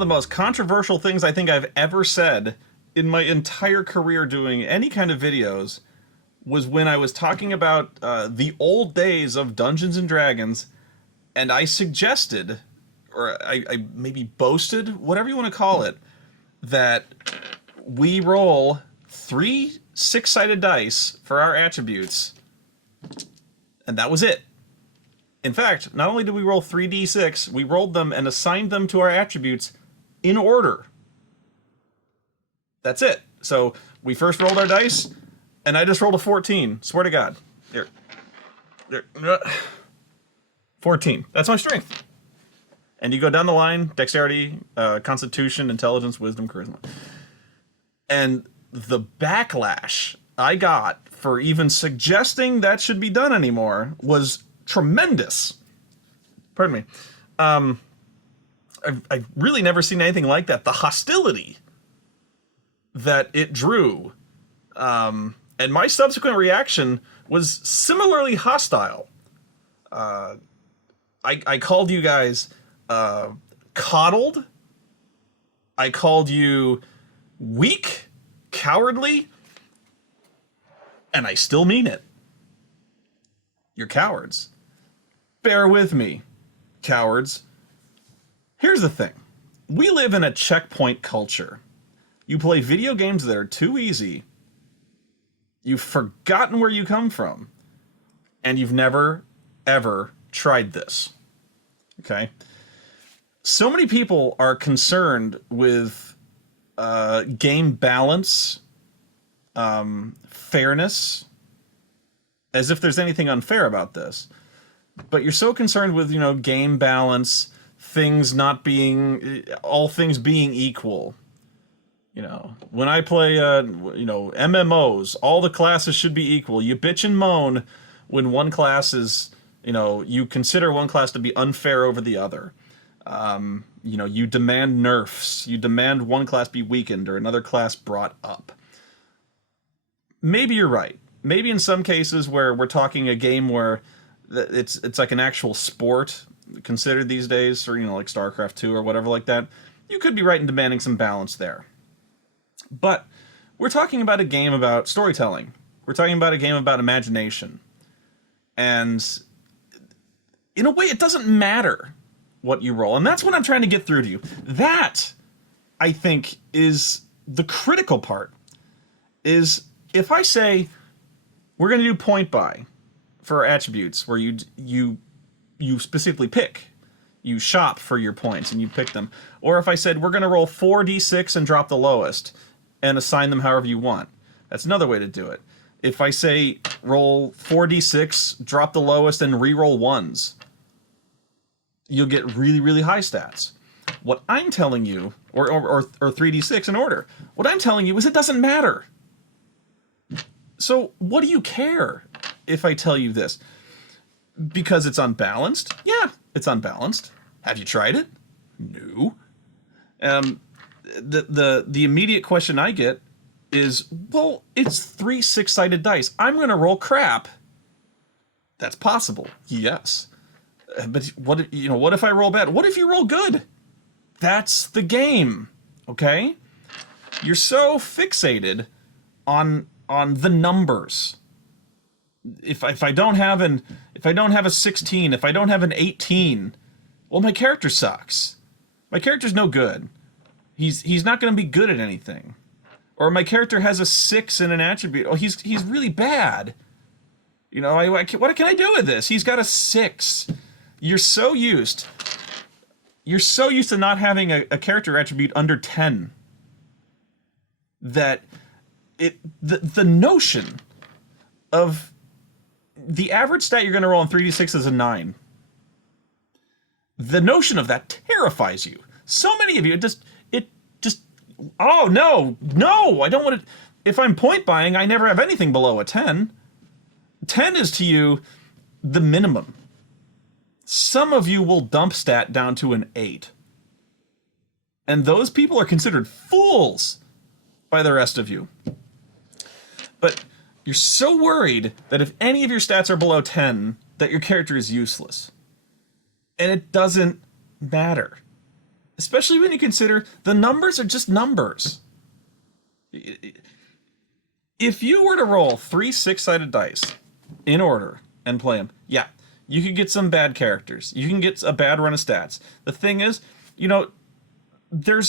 the most controversial things I think I've ever said in my entire career doing any kind of videos was when I was talking about the old days of Dungeons and Dragons, and I suggested, or I maybe boasted, whatever you want to call it, that we roll 3 6-sided dice for our attributes, and that was it. In fact, not only did we roll 3d6, we rolled them and assigned them to our attributes in order. That's it. So we first rolled our dice, and I just rolled a 14. Swear to God. Here. 14. That's my strength. And you go down the line: dexterity, constitution, intelligence, wisdom, charisma. And the backlash I got for even suggesting that should be done anymore was tremendous. Pardon me. I've really never seen anything like that. The hostility that it drew, and my subsequent reaction was similarly hostile. I called you guys coddled. I called you weak, cowardly, and I still mean it. You're cowards. Bear with me, cowards. Here's the thing. We live in a checkpoint culture. You play video games that are too easy. You've forgotten where you come from. And you've never, ever tried this. Okay? So many people are concerned with game balance, fairness, as if there's anything unfair about this. But you're so concerned with, game balance, things not being, all things being equal. When I play, MMOs, all the classes should be equal. You bitch and moan when one class is, you consider one class to be unfair over the other. You demand nerfs. You demand one class be weakened or another class brought up. Maybe you're right. Maybe in some cases where we're talking a game where it's like an actual sport considered these days, or like StarCraft 2 or whatever like that, you could be right in demanding some balance there. But we're talking about a game about storytelling. We're talking about a game about imagination. And in a way, it doesn't matter what you roll. And that's what I'm trying to get through to you. That, I think, is the critical part. Is if I say we're going to do point buy for attributes, where you specifically pick, you shop for your points and you pick them. Or if I said we're going to roll 4d6 and drop the lowest and assign them however you want. That's another way to do it. If I say roll 4d6, drop the lowest, and re-roll ones, you'll get really, really high stats. What I'm telling you, or 3d6 in order, what I'm telling you is it doesn't matter. So what do you care if I tell you this? Because it's unbalanced? Yeah, it's unbalanced. Have you tried it? No. The immediate question I get is, well, it's 3 6-sided dice. I'm going to roll crap. That's possible. Yes. But what if I roll bad? What if you roll good? That's the game. Okay? You're so fixated on the numbers. If I don't have a 16, if I don't have an 18, well, my character sucks. My character's no good. He's not going to be good at anything. Or my character has a 6 in an attribute. Oh, he's really bad. What can I do with this? He's got a 6. You're so used to not having a character attribute under 10 that the notion of the average stat you're going to roll on 3d6 is a 9. The notion of that terrifies you. So many of you, oh, no, I don't want to. If I'm point buying, I never have anything below a 10. 10 is to you the minimum. Some of you will dump stat down to an 8. And those people are considered fools by the rest of you. But you're so worried that if any of your stats are below 10, that your character is useless. And it doesn't matter. Especially when you consider the numbers are just numbers. If you were to roll 3 6-sided dice in order and play them, yeah, you could get some bad characters. You can get a bad run of stats. The thing is, you know, there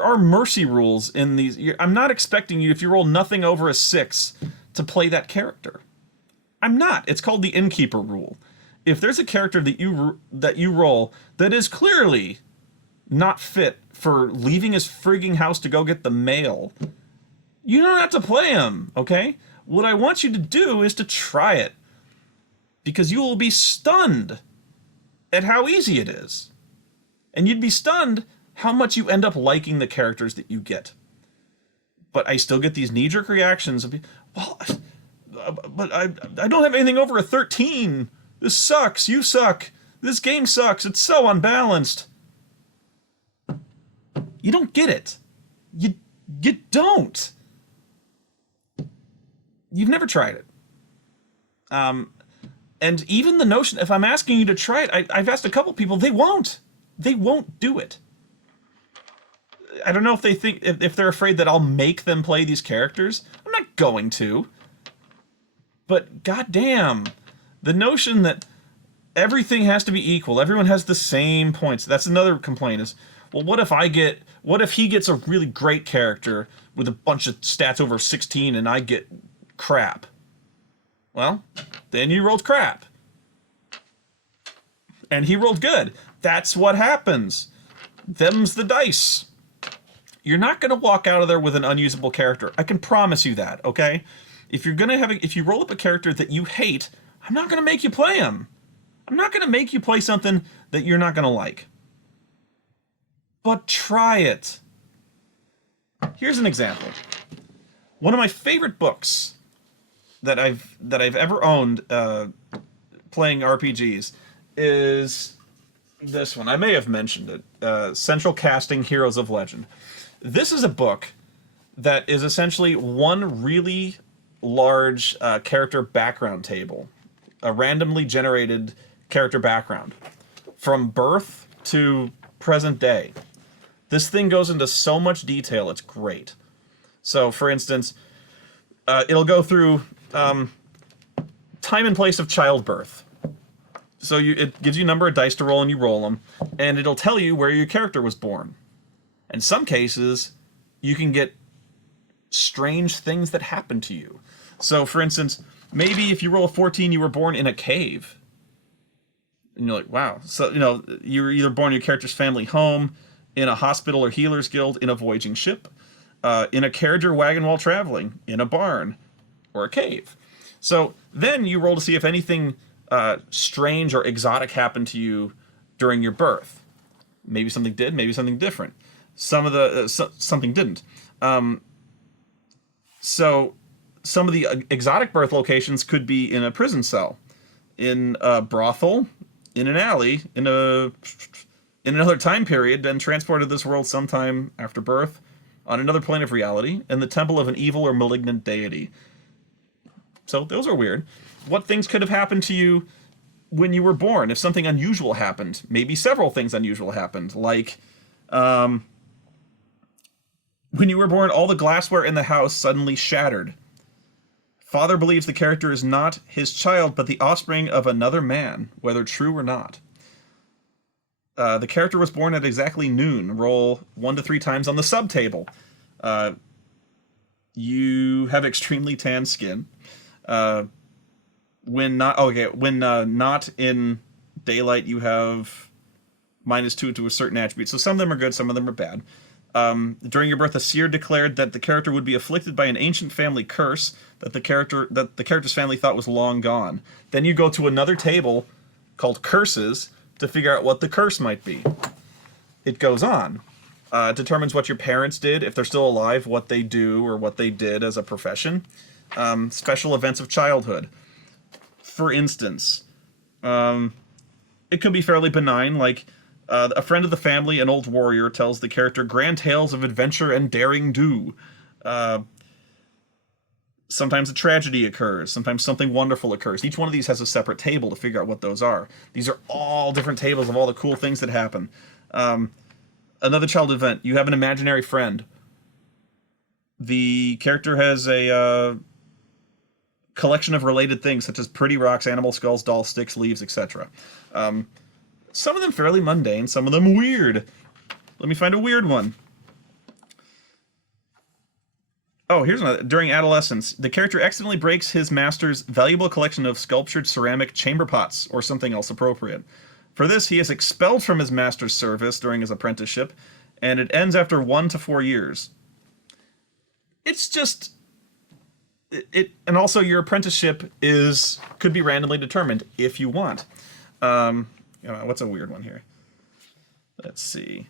are mercy rules in these. I'm not expecting you, if you roll nothing over a 6, to play that character. I'm not. It's called the innkeeper rule. If there's a character that you roll that is clearly not fit for leaving his frigging house to go get the mail, you don't have to play him, okay? What I want you to do is to try it, because you will be stunned at how easy it is. And you'd be stunned how much you end up liking the characters that you get. But I still get these knee-jerk reactions of, well, but I don't have anything over a 13. This sucks. You suck. This game sucks. It's so unbalanced. You don't get it. You don't. You've never tried it. And even the notion, if I'm asking you to try it, I've asked a couple people, they won't. They won't do it. I don't know if they think, if they're afraid that I'll make them play these characters. I'm not going to. But goddamn, the notion that everything has to be equal, everyone has the same points. That's another complaint is, well, what if he gets a really great character with a bunch of stats over 16 and I get crap? Well, then you rolled crap. And he rolled good. That's what happens. Them's the dice. You're not going to walk out of there with an unusable character. I can promise you that, okay? If you're going to if you roll up a character that you hate, I'm not going to make you play him. I'm not going to make you play something that you're not going to like. But try it. Here's an example. One of my favorite books that I've ever owned playing RPGs is this one. I may have mentioned it. Central Casting Heroes of Legend. This is a book that is essentially one really large character background table. A randomly generated character background. From birth to present day. This thing goes into so much detail, it's great. So, for instance, it'll go through time and place of childbirth. So it gives you a number of dice to roll, and you roll them, and it'll tell you where your character was born. In some cases, you can get strange things that happen to you. So, for instance, maybe if you roll a 14, you were born in a cave. And you're like, wow. So, you know, you were either born in your character's family home, in a hospital or healer's guild, in a voyaging ship, in a carriage or wagon while traveling, in a barn, or a cave. So then you roll to see if anything strange or exotic happened to you during your birth. Maybe something did, maybe something different. Something didn't. So some of the exotic birth locations could be in a prison cell, in a brothel, in an alley, in another time period, and transported to this world sometime after birth, on another plane of reality, in the temple of an evil or malignant deity. So those are weird. What things could have happened to you when you were born? If something unusual happened, maybe several things unusual happened, like when you were born, all the glassware in the house suddenly shattered. Father believes the character is not his child, but the offspring of another man, whether true or not. The character was born at exactly noon. Roll 1 to 3 times on the sub table. You have extremely tan skin. When not in daylight, you have -2 to a certain attribute. So some of them are good, some of them are bad. During your birth, a seer declared that the character would be afflicted by an ancient family curse that the character's family thought was long gone. Then you go to another table called curses to figure out what the curse might be. It goes on. It determines what your parents did, if they're still alive, what they do or what they did as a profession. Special events of childhood. For instance, it could be fairly benign, like a friend of the family, an old warrior, tells the character grand tales of adventure and daring do. Sometimes a tragedy occurs. Sometimes something wonderful occurs. Each one of these has a separate table to figure out what those are. These are all different tables of all the cool things that happen. Another childhood event. You have an imaginary friend. The character has a collection of related things such as pretty rocks, animal skulls, doll sticks, leaves, etc. Some of them fairly mundane, some of them weird. Let me find a weird one. Oh, here's another. During adolescence, the character accidentally breaks his master's valuable collection of sculptured ceramic chamber pots, or something else appropriate. For this, he is expelled from his master's service during his apprenticeship, and it ends after 1 to 4 years. It's just and also your apprenticeship could be randomly determined if you want. What's a weird one here? Let's see.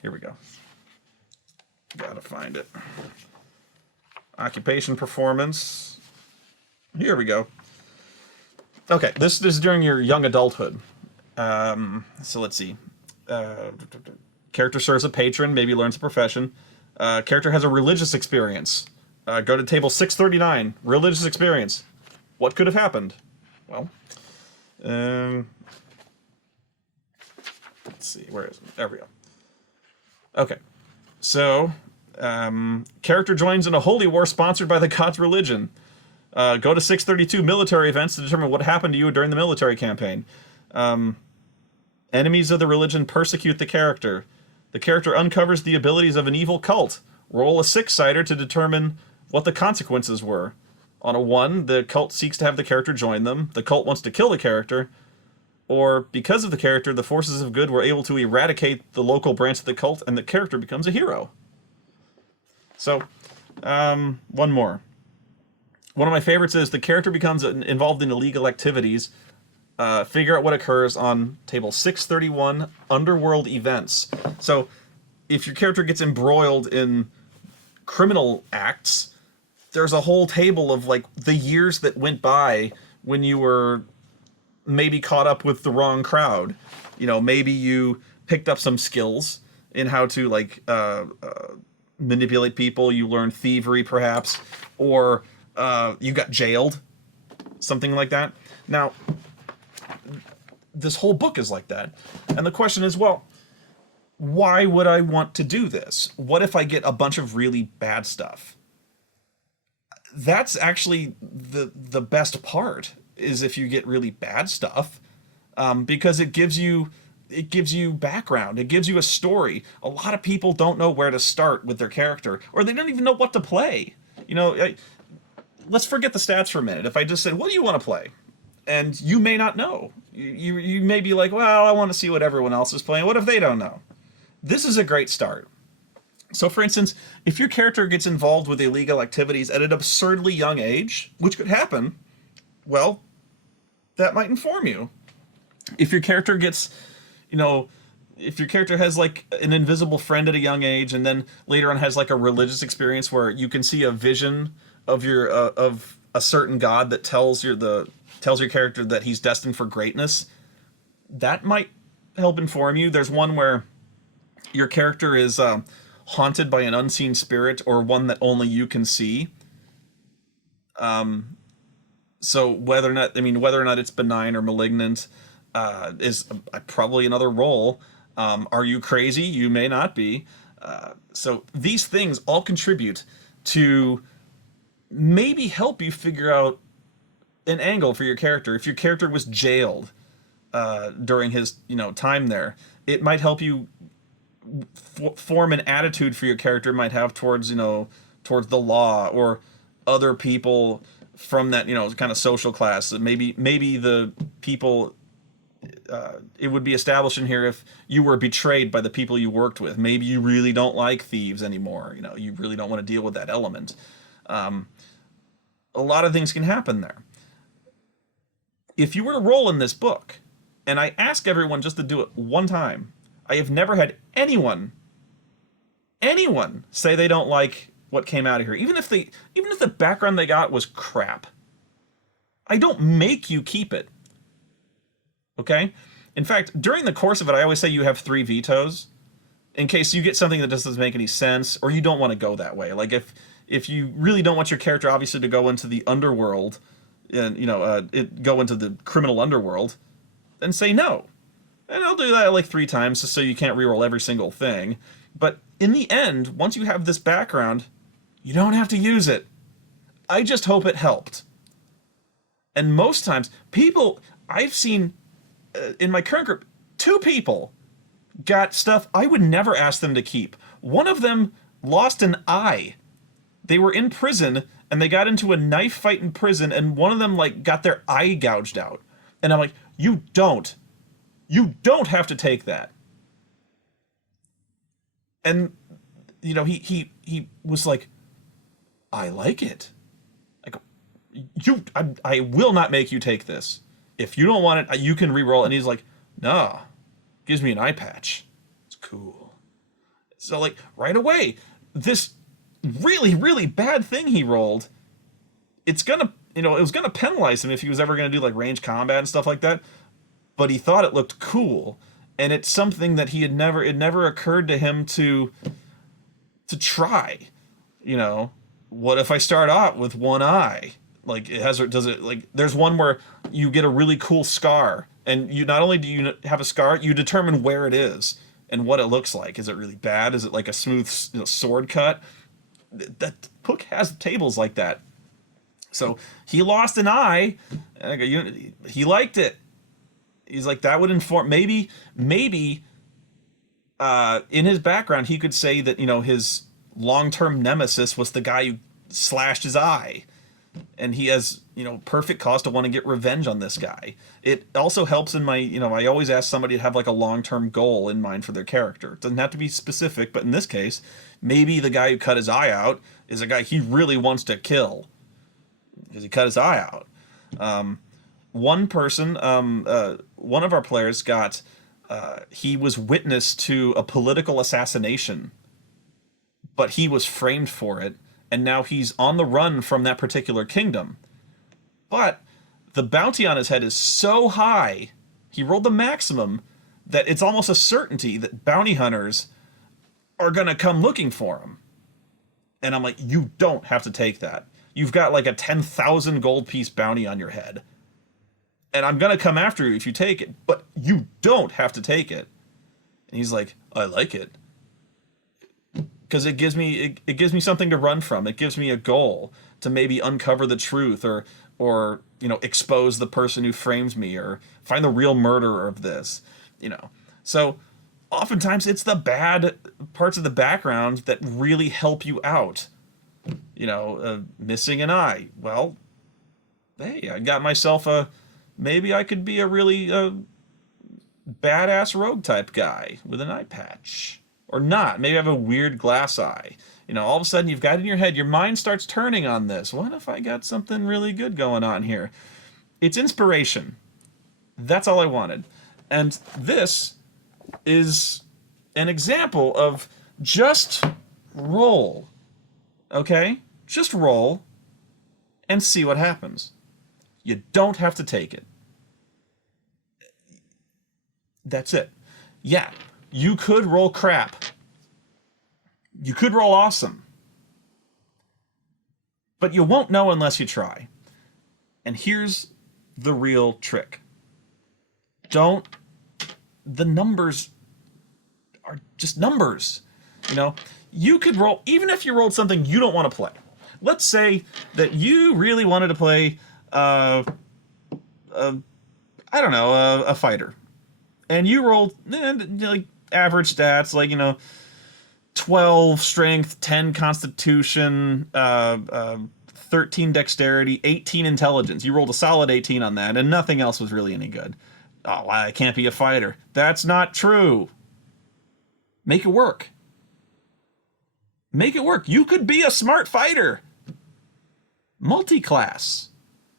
Here we go. Gotta find it. Occupation performance. Here we go. Okay, this is during your young adulthood. So let's see. Character serves a patron, maybe learns a profession. Character has a religious experience. Go to table 639. Religious experience. What could have happened? Well, let's see. Where is it? There we go. Okay. So, character joins in a holy war sponsored by the god's religion. Go to 632 military events to determine what happened to you during the military campaign. Enemies of the religion persecute the character. The character uncovers the abilities of an evil cult. Roll a 6-sider to determine what the consequences were. On a 1, the cult seeks to have the character join them. The cult wants to kill the character. Or, because of the character, the forces of good were able to eradicate the local branch of the cult, and the character becomes a hero. So, one more. One of my favorites is the character becomes involved in illegal activities. Figure out what occurs on table 631, Underworld Events. So, if your character gets embroiled in criminal acts, there's a whole table of, like, the years that went by when you were maybe caught up with the wrong crowd. You know, maybe you picked up some skills in how to, like, manipulate people. You learned thievery, perhaps. Or you got jailed. Something like that. Now, this whole book is like that. And the question is, well, why would I want to do this? What if I get a bunch of really bad stuff? That's actually the best part, is if you get really bad stuff, because it gives you background. It gives you a story. A lot of people don't know where to start with their character, or they don't even know what to play. You know, let's forget the stats for a minute. If I just said, what do you want to play? And you may not know. You may be like, well, I want to see what everyone else is playing. What if they don't know? This is a great start. So, for instance, if your character gets involved with illegal activities at an absurdly young age, which could happen, well, that might inform you. If your character gets, if your character has, like, an invisible friend at a young age, and then later on has, like, a religious experience where you can see a vision of your of a certain god that tells your character that he's destined for greatness, that might help inform you. There's one where your character is haunted by an unseen spirit, or one that only you can see. So whether or not it's benign or malignant is probably another role. Are you crazy? You may not be. So these things all contribute to maybe help you figure out an angle for your character. If your character was jailed during his time there, it might help you form an attitude for your character might have towards towards the law or other people from that kind of social class. Maybe the people, it would be established in here if you were betrayed by the people you worked with. Maybe you really don't like thieves anymore. You really don't want to deal with that element. A lot of things can happen there. If you were to roll in this book, and I ask everyone just to do it one time, I have never had anyone say they don't like what came out of here, even if the background they got was crap. I don't make you keep it. Okay? In fact, during the course of it, I always say you have 3 vetoes, in case you get something that just doesn't make any sense, or you don't want to go that way. Like if you really don't want your character obviously to go into the underworld, and go into the criminal underworld, then say no. And I'll do that like 3 times just so you can't reroll every single thing. But in the end, once you have this background, you don't have to use it. I just hope it helped. And most times, people, I've seen in my current group, 2 people got stuff I would never ask them to keep. One of them lost an eye. They were in prison and they got into a knife fight in prison, and one of them like got their eye gouged out. And I'm like, you don't have to take that. And he was like, I like it. I go, I will not make you take this. If you don't want it, you can re-roll. And he's like, nah, gives me an eye patch. It's cool. So like right away, this really, really bad thing he rolled, it's gonna, it was gonna penalize him if he was ever gonna do like range combat and stuff like that. But he thought it looked cool, and it's something that it never occurred to him to try. What if I start out with one eye? Like there's one where you get a really cool scar, and you not only do you have a scar, you determine where it is and what it looks like. Is it really bad? Is it like a smooth sword cut? That book has tables like that. So he lost an eye, and I go, he liked it. He's like, that would inform, maybe in his background he could say that his long-term nemesis was the guy who slashed his eye, and he has perfect cause to want to get revenge on this guy. It also helps in my I always ask somebody to have like a long-term goal in mind for their character. It doesn't have to be specific, but in this case, maybe the guy who cut his eye out is a guy he really wants to kill because he cut his eye out. One person, one of our players got, he was witness to a political assassination, but he was framed for it, and now he's on the run from that particular kingdom. But the bounty on his head is so high, he rolled the maximum, that it's almost a certainty that bounty hunters are going to come looking for him. And I'm like, you don't have to take that. You've got like a 10,000 gold piece bounty on your head. And I'm going to come after you if you take it, but you don't have to take it. And he's like, I like it. Because it gives me something to run from. It gives me a goal to maybe uncover the truth or expose the person who frames me or find the real murderer of this. So oftentimes it's the bad parts of the background that really help you out. Missing an eye. Well, hey, I got myself maybe I could be a really badass rogue type guy with an eye patch. Or not. Maybe I have a weird glass eye. All of a sudden you've got in your head, your mind starts turning on this. What if I got something really good going on here? It's inspiration. That's all I wanted. And this is an example of just roll. Okay? Just roll and see what happens. You don't have to take it. That's it. Yeah, you could roll crap. You could roll awesome. But you won't know unless you try. And here's the real trick. The numbers are just numbers. You could roll, even if you rolled something you don't want to play. Let's say that you really wanted to play a fighter, and you rolled like average stats, like 12 strength, 10 constitution, 13 dexterity, 18 intelligence. You rolled a solid 18 on that, and nothing else was really any good. Oh, I can't be a fighter. That's not true. Make it work. Make it work. You could be a smart fighter. Multi-class.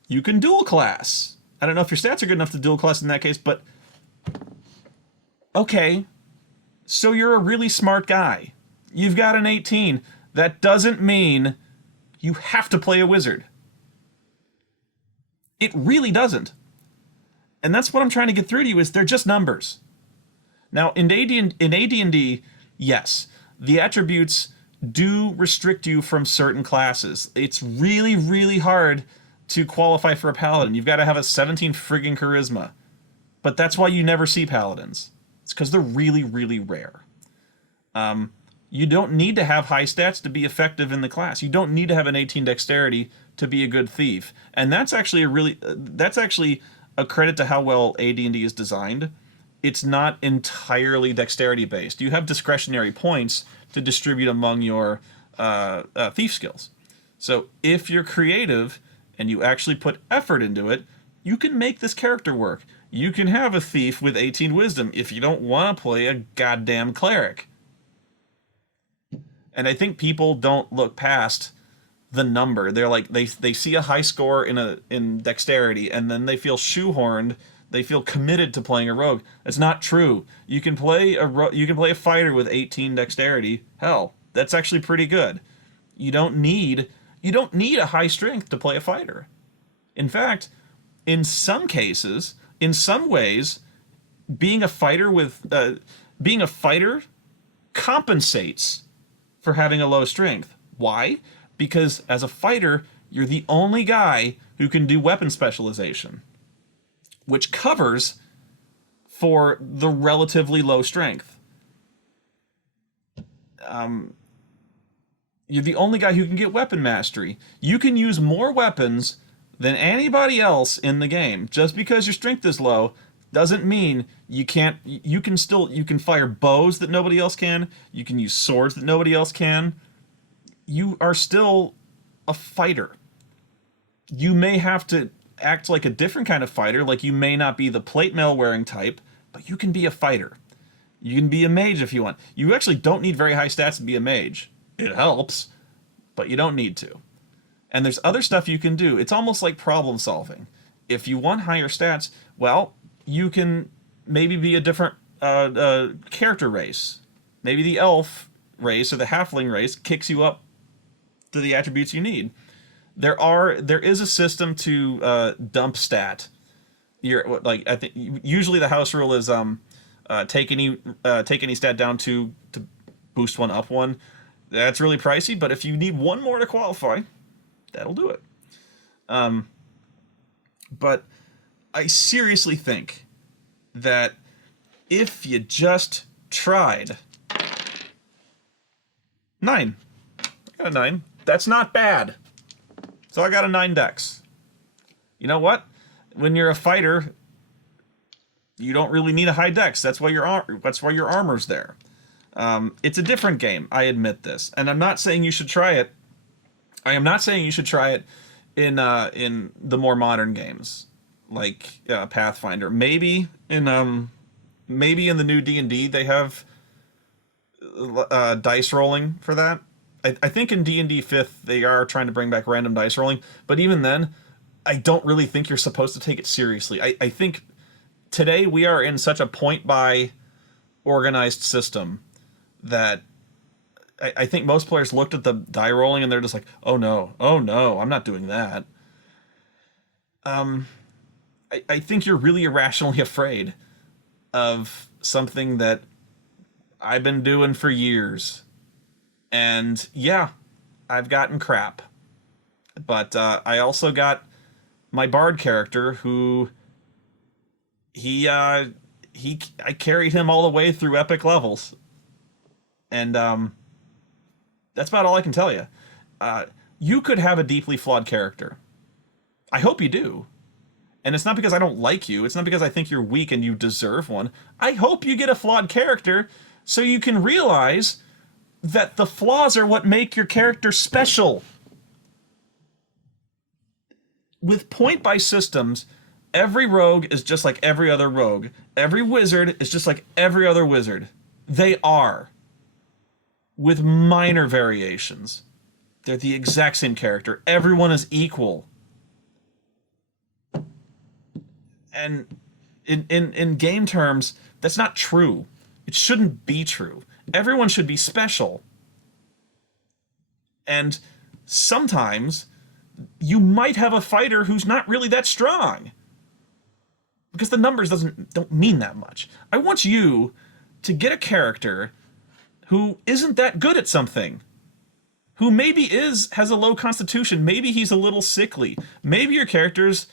You can dual class. I don't know if your stats are good enough to dual class in that case, but okay. So you're a really smart guy. You've got an 18. That doesn't mean you have to play a wizard. It really doesn't. And that's what I'm trying to get through to you, is they're just numbers. Now, in AD&D, yes, the attributes do restrict you from certain classes. It's really, really hard to qualify for a paladin. You've got to have a 17 friggin' charisma. But that's why you never see paladins. It's because they're really, really rare. You don't need to have high stats to be effective in the class. You don't need to have an 18 dexterity to be a good thief. And that's actually a credit to how well AD&D is designed. It's not entirely dexterity based. You have discretionary points to distribute among your thief skills. So if you're creative and you actually put effort into it, you can make this character work. You can have a thief with 18 wisdom if you don't want to play a goddamn cleric. And I think people don't look past the number. They're like they see a high score in dexterity, and then they feel shoehorned. They feel committed to playing a rogue. It's not true. You can play a fighter with 18 dexterity. Hell, that's actually pretty good. You don't need a high strength to play a fighter. In fact, in some cases, in some ways, being a fighter compensates for having a low strength. Why? Because as a fighter, you're the only guy who can do weapon specialization, which covers for the relatively low strength. You're the only guy who can get weapon mastery. You can use more weapons than anybody else in the game. Just because your strength is low doesn't mean you can't. You can fire bows that nobody else can. You can use swords that nobody else can. You are still a fighter. You may have to act like a different kind of fighter, like you may not be the plate mail wearing type, but you can be a fighter. You can be a mage if you want. You actually don't need very high stats to be a mage. It helps, but you don't need to. And there's other stuff you can do. It's almost like problem solving. If you want higher stats, well, you can maybe be a different character race. Maybe the elf race or the halfling race kicks you up to the attributes you need. There is a system to dump stat. I think usually the house rule is take any stat down to boost one up one. That's really pricey, but if you need one more to qualify, that'll do it. But I seriously think that if you just tried 9, I got a 9. That's not bad. So I got a 9 dex. You know what? When you're a fighter, you don't really need a high dex. That's why your armor's there. It's a different game. I admit this, and I'm not saying you should try it. I am not saying you should try it in the more modern games like Pathfinder. Maybe in the new D&D they have dice rolling for that. I think in D&D 5th they are trying to bring back random dice rolling, but even then, I don't really think you're supposed to take it seriously. I think today we are in such a point-by organized system that I think most players looked at the die rolling and they're just like, oh no, I'm not doing that. I think you're really irrationally afraid of something that I've been doing for years. And yeah, I've gotten crap. But I also got my bard character who I carried him all the way through epic levels. And that's about all I can tell you. You could have a deeply flawed character. I hope you do. And it's not because I don't like you. It's not because I think you're weak and you deserve one. I hope you get a flawed character so you can realize that the flaws are what make your character special. With point-by systems, every rogue is just like every other rogue. Every wizard is just like every other wizard. They are. With minor variations. They're the exact same character. Everyone is equal. And in game terms, that's not true. It shouldn't be true. Everyone should be special. And sometimes you might have a fighter who's not really that strong. Because the numbers don't mean that much. I want you to get a character who isn't that good at something. Who maybe has a low constitution. Maybe he's a little sickly. Maybe your character's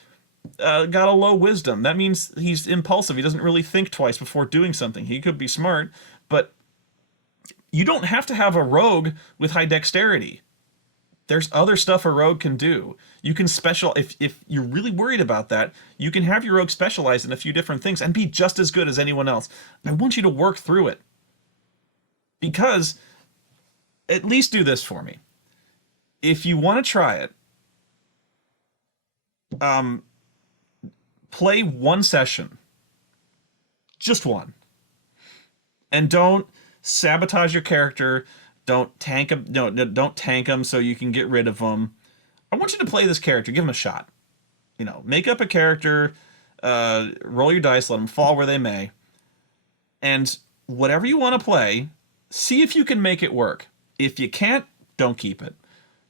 got a low wisdom. That means he's impulsive. He doesn't really think twice before doing something. He could be smart, but you don't have to have a rogue with high dexterity. There's other stuff a rogue can do. You can special if you're really worried about that, you can have your rogue specialize in a few different things and be just as good as anyone else. I want you to work through it. Because at least do this for me. If you want to try it, play one session. Just one. And don't sabotage your character. Don't tank him. No, don't tank him so you can get rid of him. I want you to play this character. Give him a shot. You know, make up a character. Roll your dice. Let them fall where they may. And whatever you want to play, see if you can make it work. If you can't, don't keep it.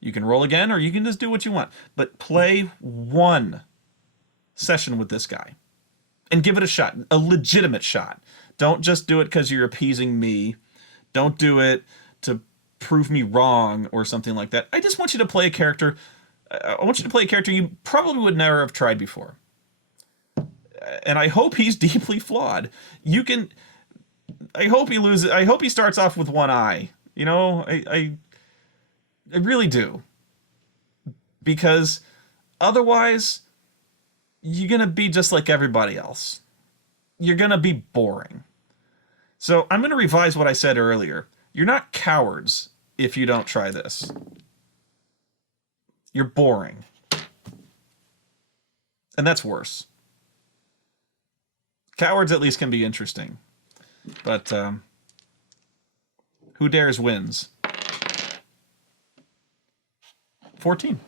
You can roll again, or you can just do what you want. But play one session with this guy. And give it a shot. A legitimate shot. Don't just do it because you're appeasing me. Don't do it to prove me wrong or something like that. I just want you to play a character. I want you to play a character you probably would never have tried before. And I hope he's deeply flawed. You can. I hope he loses. I hope he starts off with one eye. You know, I really do. Because otherwise, you're gonna be just like everybody else. You're gonna be boring. So I'm gonna revise what I said earlier. You're not cowards if you don't try this. You're boring. And that's worse. Cowards at least can be interesting. But who dares wins. 14.